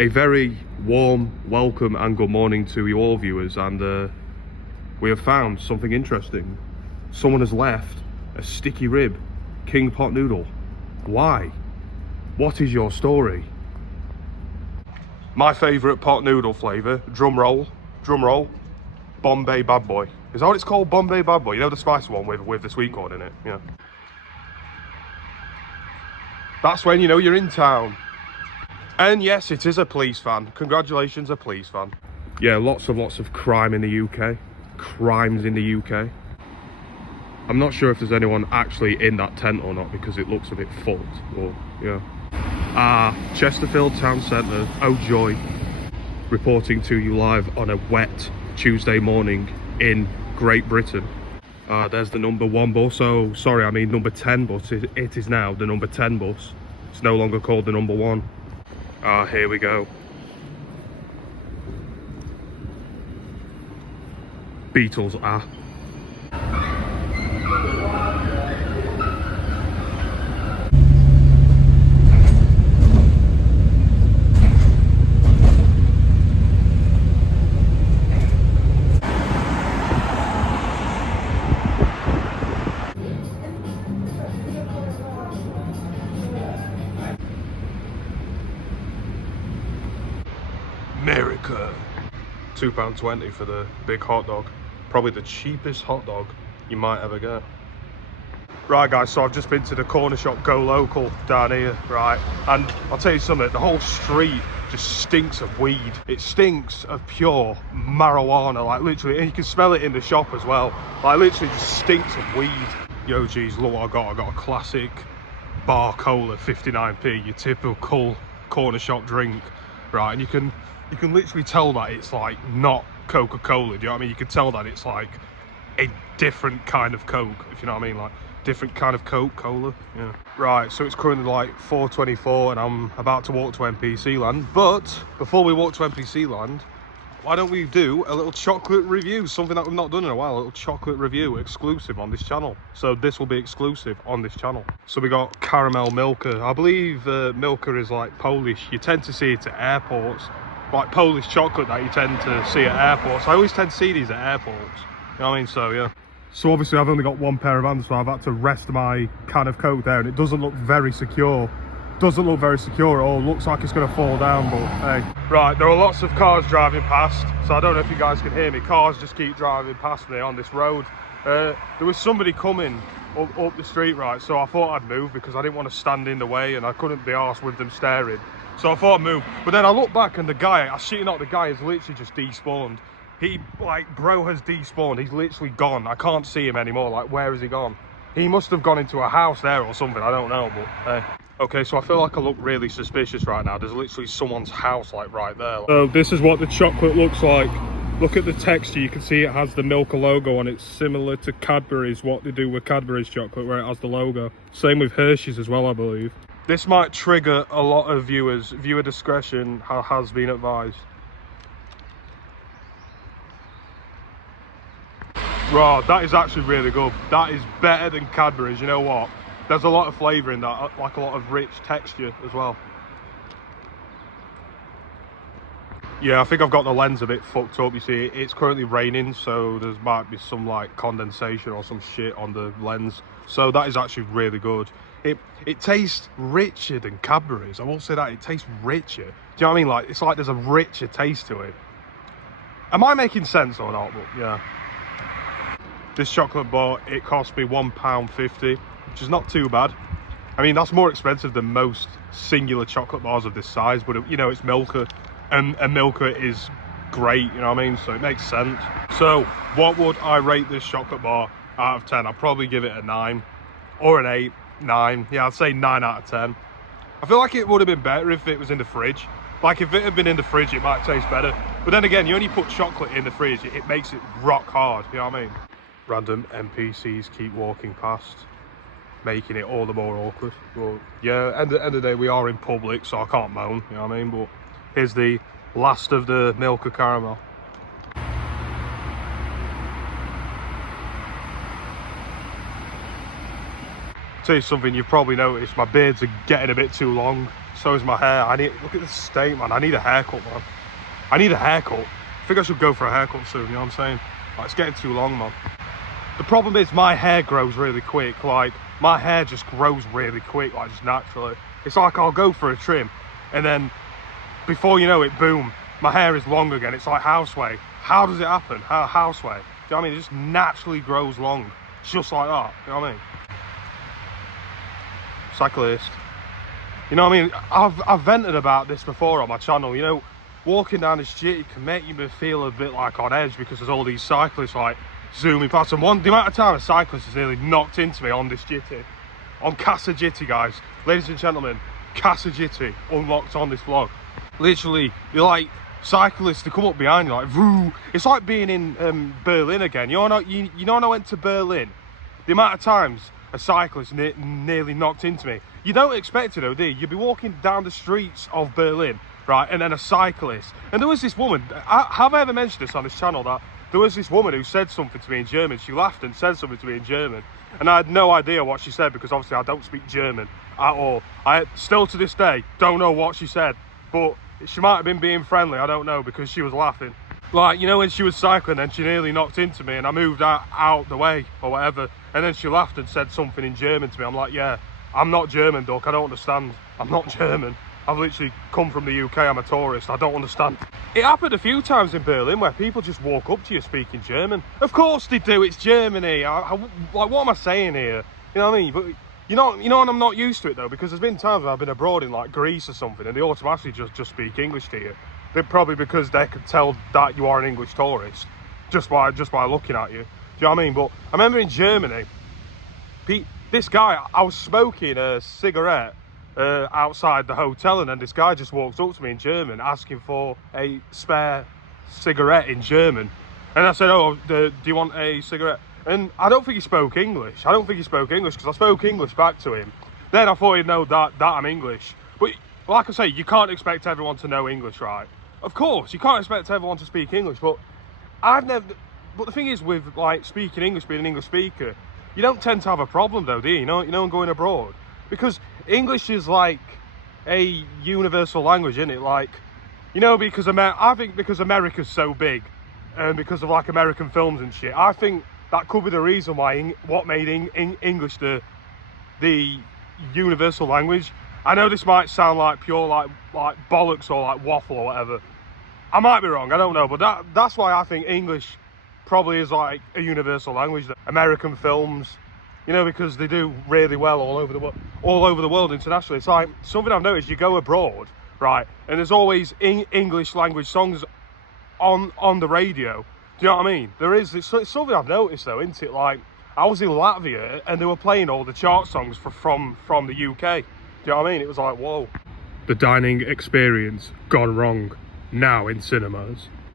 A very warm welcome and good morning to you all viewers, and we have found something interesting. Someone has left a sticky rib king pot noodle. Why? What is your story? My favourite pot noodle flavour, drum roll, Bombay Bad Boy. Is that what it's called? Bombay Bad Boy? You know, the spicy one with the sweet corn in it? Yeah. That's when you know you're in town. And yes, it is a police van. Congratulations, a police van. Yeah, lots of crime in the UK. Crimes in the UK. I'm not sure if there's anyone actually in that tent or not because it looks a bit full. But yeah. Chesterfield Town Centre, oh joy. Reporting to you live on a wet Tuesday morning in Great Britain. There's the number 1 bus. Oh, sorry, I mean number 10 bus. It is now the number 10 bus. It's no longer called the number 1. Here we go. Beatles, America. £2.20 for the big hot dog. Probably the cheapest hot dog you might ever get. Right guys, so I've just been to the corner shop Go Local down here, right? And I'll tell you something, the whole street just stinks of weed. It stinks of pure marijuana, like literally, and you can smell it in the shop as well. Like literally just stinks of weed. Yo geez, look what I got. I got a classic bar cola, 59p, your typical corner shop drink, right? And you can literally tell that it's like not Coca-Cola, do you know what I mean? You can tell that it's like a different kind of Coke, if you know what I mean, like different kind of Coca-Cola. Yeah. Right, so it's currently like 4:24 and I'm about to walk to NPC land, but before we walk to NPC land, why don't we do a little chocolate review, something that we've not done in a while, a little chocolate review exclusive on this channel. So this will be exclusive on this channel. So we got caramel Milka. I believe Milka is like Polish. You tend to see it at airports, like Polish chocolate that you tend to see at airports. I always tend to see these at airports, you know what I mean? So yeah. So obviously I've only got one pair of hands, so I've had to rest my can of Coke there, and it doesn't look very secure. Doesn't look very secure at all. Looks like it's going to fall down, but hey. Right, there are lots of cars driving past, so I don't know if you guys can hear me. Cars just keep driving past me on this road. There was somebody coming up the street, right, so I thought I'd move because I didn't want to stand in the way and I couldn't be arsed with them staring. So I thought I'd move, but then I looked back and the guy, I shit you not, the guy is literally just despawned. He, like, bro has despawned. He's literally gone. I can't see him anymore. Like, where has he gone? He must have gone into a house there or something. I don't know, but hey. Okay, so I feel like I look really suspicious right now. There's literally someone's house, like, right there. So this is what the chocolate looks like. Look at the texture. You can see it has the Milka logo on it, similar to Cadbury's, what they do with Cadbury's chocolate, where it has the logo. Same with Hershey's as well, I believe. This might trigger a lot of viewers. Viewer discretion has been advised. Right, that is actually really good. That is better than Cadbury's. You know what? There's a lot of flavour in that, like a lot of rich texture as well. Yeah, I think I've got the lens a bit fucked up. You see, it's currently raining, so there might be some like condensation or some shit on the lens. So that is actually really good. It tastes richer than Cadbury's. I will say that, it tastes richer. Do you know what I mean? Like, it's like there's a richer taste to it. Am I making sense or not? But yeah. This chocolate bar, it cost me £1.50, which is not too bad. I mean, that's more expensive than most singular chocolate bars of this size, but you know, it's Milka, and Milka is great, you know what I mean? So it makes sense. So what would I rate this chocolate bar out of 10? I'd probably give it a 9 or an 8, 9. Yeah, I'd say 9 out of 10. I feel like it would have been better if it was in the fridge. Like, if it had been in the fridge, it might taste better. But then again, you only put chocolate in the fridge, it makes it rock hard, you know what I mean? Random NPCs keep walking past, making it all the more awkward. But yeah, end of the day, we are in public, so I can't moan, you know what I mean? But here's the last of the Milka caramel. Tell you something, you've probably noticed my beards are getting a bit too long, So is my hair. Look at this state, man. I need a haircut, man. I need a haircut. I think I should go for a haircut soon, you know what I'm saying? Like, it's getting too long, man. The problem is my hair grows really quick. Like, my hair just grows really quick, like, just naturally. It's like I'll go for a trim, and then before you know it, boom, my hair is long again. It's like Houseway. How does it happen? Houseway. Do you know what I mean? It just naturally grows long, just like that. You know what I mean? Cyclist. You know what I mean? I've vented about this before on my channel. You know, walking down the street, it can make you feel a bit like on edge because there's all these cyclists like zooming past. And the amount of time a cyclist has nearly knocked into me on this jitty, on Casa Jitty, guys, ladies and gentlemen, Casa Jitty unlocked on this vlog. Literally, you're like cyclists, they come up behind you like, voo. It's like being in Berlin again. You know when I went to Berlin, the amount of times a cyclist nearly knocked into me. You don't expect it though, do you? You'd be walking down the streets of Berlin, right, and then a cyclist. And there was this woman, have I ever mentioned this on this channel, that there was this woman who said something to me in German. She laughed and said something to me in German. And I had no idea what she said because obviously I don't speak German at all. I still to this day don't know what she said, but she might have been being friendly, I don't know, because she was laughing. Like, you know, when she was cycling and she nearly knocked into me and I moved out the way or whatever, and then she laughed and said something in German to me. I'm like, yeah, I'm not German, Duck, I don't understand. I'm not German. I've literally come from the UK, I'm a tourist, I don't understand. It happened a few times in Berlin where people just walk up to you speaking German. Of course they do, it's Germany. Like, what am I saying here? You know what I mean? But you know, and I'm not used to it though, because there's been times where I've been abroad in like Greece or something and they automatically just speak English to you. They're probably because they can tell that you are an English tourist just by looking at you. Do you know what I mean? But I remember in Germany, this guy, I was smoking a cigarette outside the hotel, and then this guy just walks up to me in German asking for a spare cigarette in German. And I said, oh, do you want a cigarette? And I don't think he spoke English. I don't think he spoke English because I spoke English back to him. Then I thought he'd know that I'm English. But like I say, you can't expect everyone to know English, right? Of course, you can't expect everyone to speak English, but but the thing is with like speaking English, being an English speaker, you don't tend to have a problem though, do you? You know, going abroad. Because English is like a universal language, isn't it? Like, you know, because I think because America's so big, and because of like American films and shit, I think that could be the reason why what made English the universal language. I know this might sound like pure like bollocks or like waffle or whatever. I might be wrong, I don't know, but that's why I think English probably is like a universal language. American films, you know, because they do really well all over the world internationally. It's like something I've noticed, you go abroad, right, and there's always English language songs on the radio. Do you know what I mean? It's something I've noticed though, isn't it? Like, I was in Latvia and they were playing all the chart songs from the UK. Do you know what I mean? It was like, whoa. The dining experience gone wrong, now in cinemas.